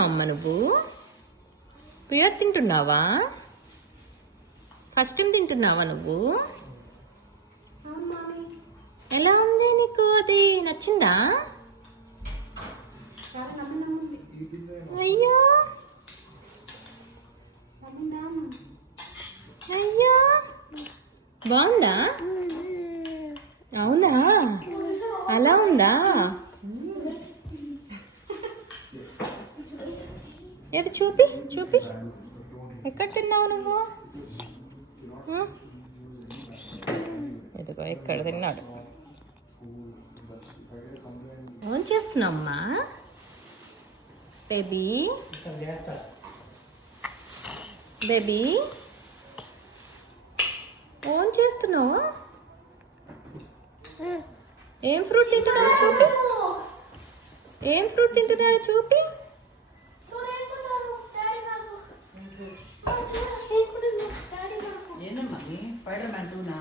తింటున్నావు అమ్మ నువ్వు? పియర్ తింటున్నావా? ఫస్ట్ టైం తింటున్నావా నువ్వు? ఎలా ఉంది నీకు? అది నచ్చిందా? అయ్యో అయ్యో బాగుందా? అవునా? అలా ఉందా? ఏది చూపి చూపి. ఎక్కడ తిన్నావు నువ్వు? ఇదిగో ఎక్కడ తిన్నాడు. ఏం చేస్తున్నామ్మా బేబీ? బేబీ ఏం చేస్తున్నావు? ఏం ఫ్రూట్ తింటున్నారో చూపి. ఏం ఫ్రూట్ తింటున్నారో చూపి. ఏంటమ్మా స్పైడర్ మ్యాన్ 2 నా